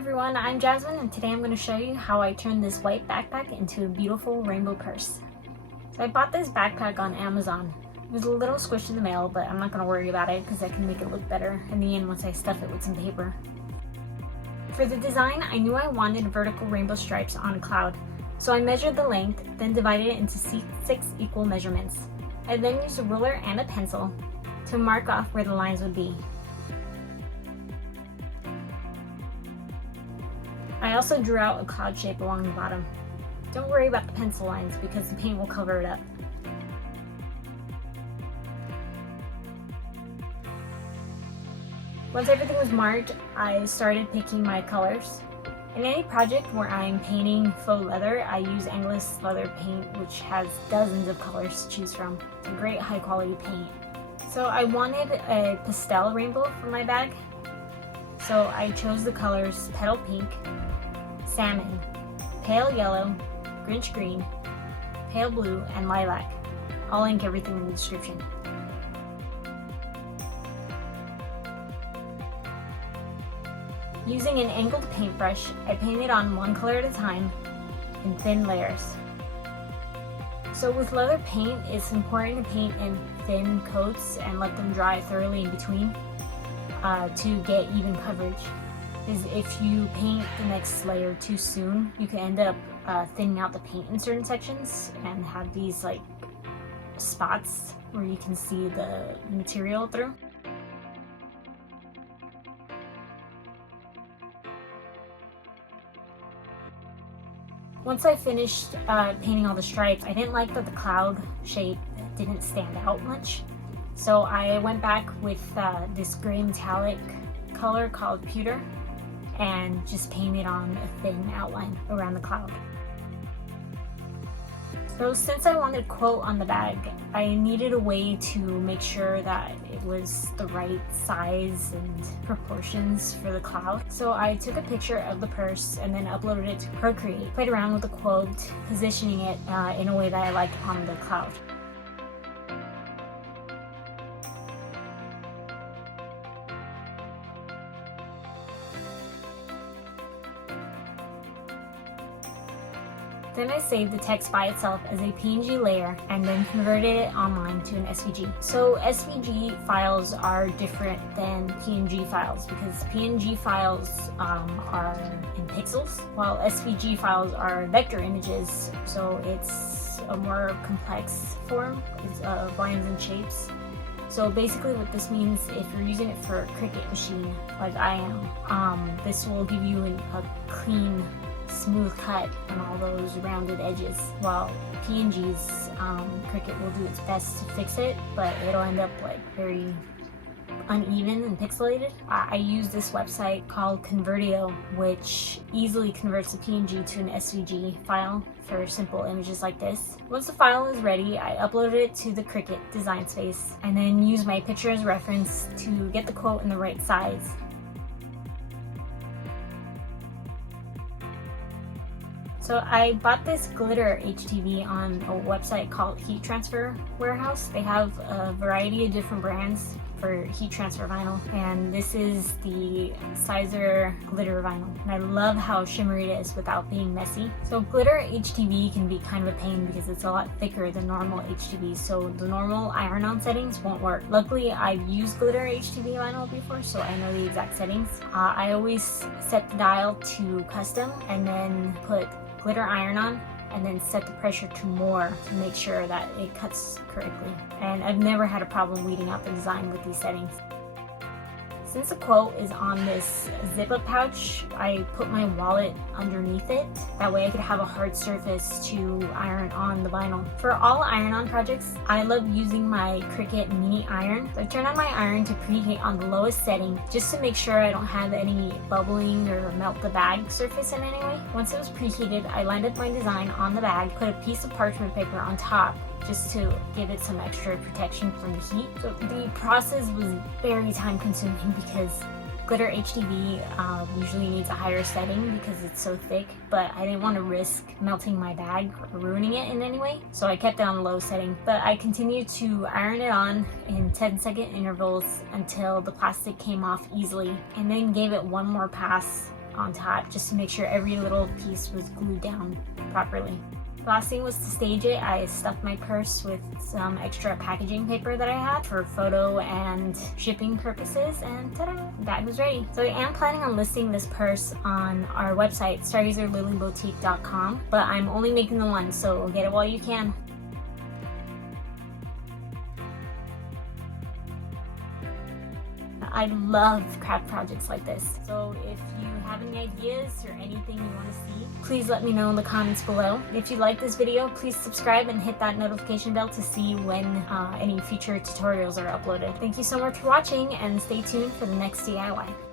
everyone, I'm Jasmine and today I'm going to show you how I turned this white backpack into a beautiful rainbow purse. So I bought this backpack on Amazon. It was a little squished in the mail, but I'm not going to worry about it because I can make it look better in the end once I stuff it with some paper. For the design, I knew I wanted vertical rainbow stripes on a cloud, so I measured the length, then divided it into 6 equal measurements. I then used a ruler and a pencil to mark off where the lines would be. I also drew out a cloud shape along the bottom. Don't worry about the pencil lines because the paint will cover it up. Once everything was marked, I started picking my colors. In any project where I'm painting faux leather, I use Angelus Leather Paint, which has dozens of colors to choose from. It's a great high quality paint. So I wanted a pastel rainbow for my bag. So I chose the colors Petal Pink, Salmon, Pale Yellow, Grinch Green, Pale Blue, and Lilac. I'll link everything in the description. Using an angled paintbrush, I painted on one color at a time in thin layers. So with leather paint, it's important to paint in thin coats and let them dry thoroughly in between to get even coverage. Because if you paint the next layer too soon, you can end up thinning out the paint in certain sections and have these like spots where you can see the material through. Once I finished painting all the stripes, I didn't like that the cloud shape didn't stand out much. So I went back with this gray metallic color called pewter and just painted on a thin outline around the cloud. So since I wanted a quote on the bag, I needed a way to make sure that it was the right size and proportions for the cloud. So I took a picture of the purse and then uploaded it to Procreate. Played around with the quote, positioning it in a way that I liked on the cloud. Then I saved the text by itself as a PNG layer and then converted it online to an SVG. So SVG files are different than PNG files because PNG files are in pixels, while SVG files are vector images, so it's a more complex form of lines and shapes. So basically what this means, if you're using it for a Cricut machine like I am, this will give you a clean, smooth cut on all those rounded edges, while PNG's Cricut will do its best to fix it, but it'll end up like very uneven and pixelated. I use this website called Convertio, which easily converts a PNG to an SVG file for simple images like this. Once the file is ready, I uploaded it to the Cricut design space and then used my picture as reference to get the quote in the right size. So I bought this glitter HTV on a website called Heat Transfer Warehouse. They have a variety of different brands for heat transfer vinyl, and this is the Siser Glitter vinyl. And I love how shimmery it is without being messy. So glitter HTV can be kind of a pain because it's a lot thicker than normal HTV, so the normal iron-on settings won't work. Luckily, I've used glitter HTV vinyl before, so I know the exact settings. I always set the dial to custom and then put glitter iron on and then set the pressure to more to make sure that it cuts correctly. And I've never had a problem weeding out the design with these settings. Since the quote is on this zip-up pouch, I put my wallet underneath it. That way I could have a hard surface to iron on the vinyl. For all iron-on projects, I love using my Cricut mini iron. So I turn on my iron to preheat on the lowest setting just to make sure I don't have any bubbling or melt the bag surface in any way. Once it was preheated, I lined up my design on the bag, put a piece of parchment paper on top just to give it some extra protection from the heat. So the process was very time consuming because glitter HTV usually needs a higher setting because it's so thick, but I didn't want to risk melting my bag or ruining it in any way, so I kept it on the low setting. But I continued to iron it on in 10-second intervals until the plastic came off easily, and then gave it one more pass on top just to make sure every little piece was glued down properly. The last thing was to stage it. I stuffed my purse with some extra packaging paper that I had for photo and shipping purposes, and ta-da! The bag was ready. So I am planning on listing this purse on our website, stargazerlilyboutique.com, but I'm only making the one, so get it while you can. I love craft projects like this. So if you have any ideas or anything you want to see, please let me know in the comments below. If you like this video, please subscribe and hit that notification bell to see when any future tutorials are uploaded. Thank you so much for watching, and stay tuned for the next DIY.